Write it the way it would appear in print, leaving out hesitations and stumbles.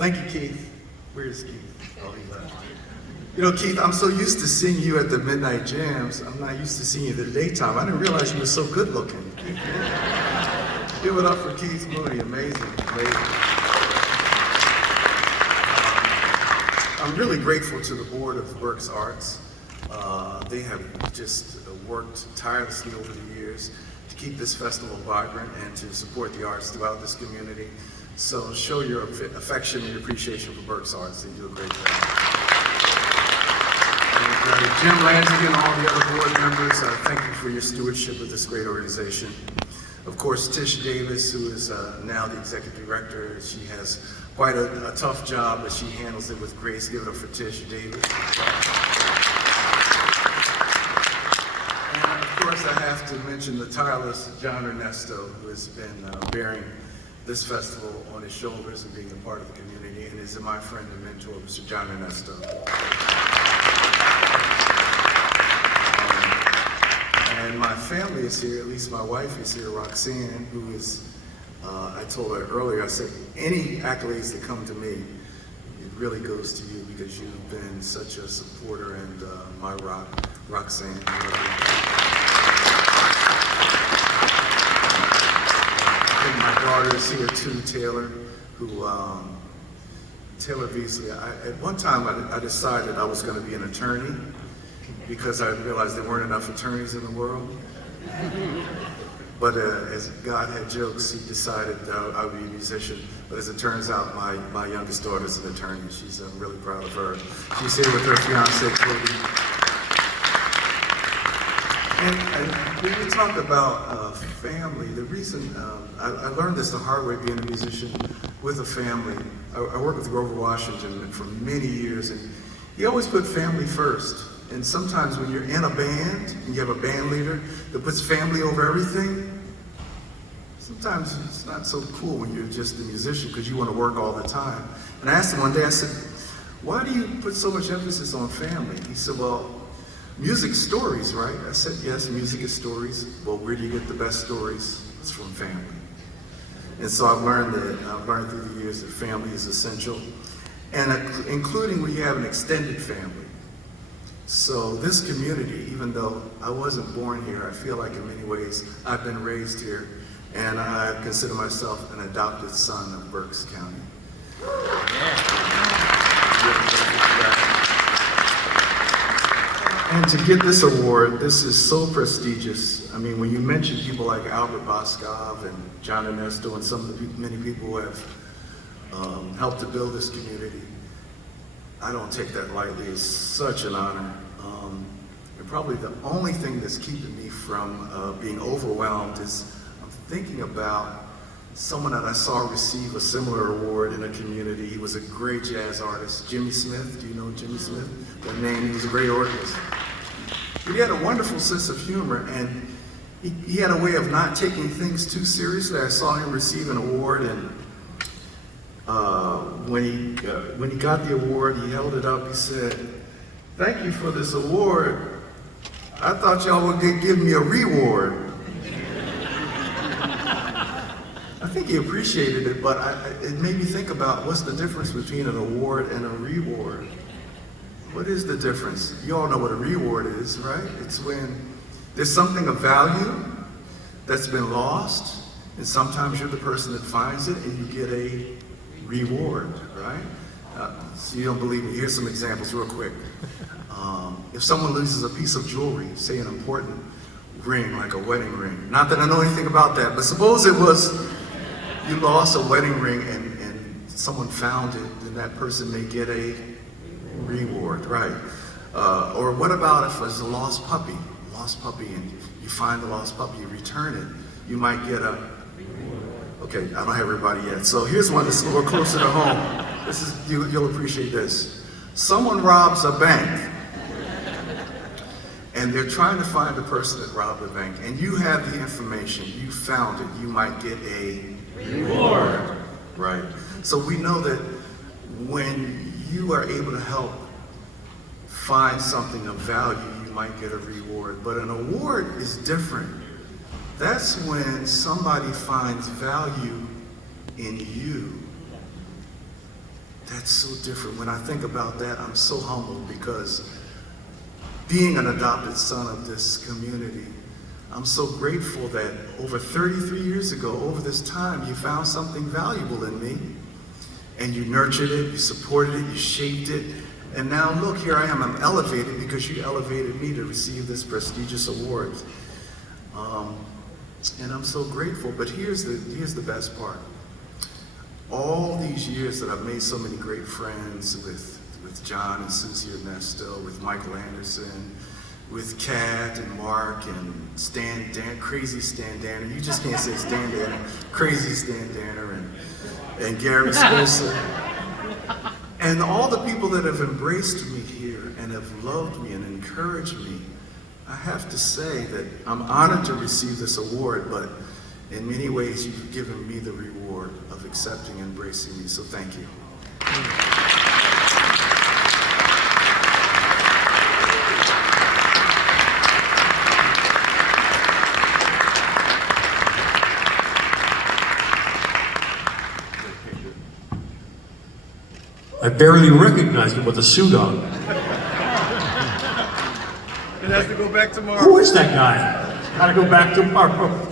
Thank you, Keith. Where's Keith? Oh, he left. You know, Keith, I'm so used to seeing you at the midnight jams. I'm not used to seeing you in the daytime. I didn't realize you were so good looking. Give it up for Keith Mooney. Amazing. I'm really grateful to the board of Berks Arts. They have just worked tirelessly over the years to keep this festival vibrant and to support the arts throughout this community. So show your affection and appreciation for Berks Arts. They do a great job. And, Jim Lansing and all the other board members, thank you for your stewardship of this great organization. Of course, Tish Davis, who is now the executive director, she has quite a tough job, but she handles it with grace. Give it up for Tish Davis. And of course, I have to mention the tireless John Ernesto, who has been bearing this festival on his shoulders and being a part of the community, and is my friend and mentor, Mr. John Ernesto. And my family is here, at least my wife is here, Roxanne, who is, I told her earlier, I said, any accolades that come to me, it really goes to you because you've been such a supporter and my rock, Roxanne. And my daughter is here too, Taylor, who, Taylor Veasley. At one time I decided I was going to be an attorney because I realized there weren't enough attorneys in the world. But as God had jokes, he decided I would be a musician. But as it turns out, my youngest daughter is an attorney. I'm really proud of her. She's here with her fiance, Cody. And when you talk about family, the reason, I learned this the hard way being a musician with a family. I worked with Grover Washington for many years, and he always put family first. And sometimes when you're in a band and you have a band leader that puts family over everything, sometimes it's not so cool when you're just a musician because you want to work all the time. And I asked him one day, I said, why do you put so much emphasis on family? He said, well, music's stories, right? I said, yes, music is stories. Well, where do you get the best stories? It's from family. And so I've learned through the years that family is essential, and including when you have an extended family. So this community, even though I wasn't born here, I feel like in many ways I've been raised here, and I consider myself an adopted son of Berks County. And to get this award, this is so prestigious. I mean, when you mention people like Albert Boskov and John Ernesto and some of the many people who have helped to build this community, I don't take that lightly. It's such an honor. And probably the only thing that's keeping me from being overwhelmed is I'm thinking about someone that I saw receive a similar award in a community. He was a great jazz artist, Jimmy Smith. Do you know Jimmy Smith? That name, he was a great organist. But he had a wonderful sense of humor, and he had a way of not taking things too seriously. I saw him receive an award, and when he got the award, he held it up. He said, "Thank you for this award. I thought y'all would give me a reward." I think he appreciated it, but it made me think about what's the difference between an award and a reward. What is the difference? You all know what a reward is, right? It's when there's something of value that's been lost, and sometimes you're the person that finds it and you get a reward, right? So you don't believe me. Here's some examples real quick. If someone loses a piece of jewelry, say an important ring, like a wedding ring, not that I know anything about that, but suppose it was you lost a wedding ring and someone found it, then that person may get a reward, right? Or what about if it's a lost puppy, and you find the lost puppy, you return it, you might get a okay, I don't have everybody yet. So here's one that's a little closer to home. This is, you'll appreciate this. Someone robs a bank, and they're trying to find the person that robbed the bank, and you have the information, you found it, you might get a reward, right? So we know that when you are able to help find something of value, you might get a reward, but an award is different. That's when somebody finds value in you That's so different. When I think about that, I'm so humbled because being an adopted son of this community, I'm so grateful that over 33 years ago, over this time, you found something valuable in me, and you nurtured it, you supported it, you shaped it, and now look, here I am, I'm elevated because you elevated me to receive this prestigious award. And I'm so grateful, but here's the best part. All these years that I've made so many great friends with John and Susie Ernesto, with Michael Anderson, with Kat and Mark and crazy Stan Danner. You just can't say Stan Danner. Crazy Stan Danner and Gary Spencer. And all the people that have embraced me here and have loved me and encouraged me, I have to say that I'm honored to receive this award, but in many ways you've given me the reward of accepting and embracing me, so thank you. I barely recognized him with a suit on. It has to go back tomorrow. Who is that guy? Gotta go back tomorrow.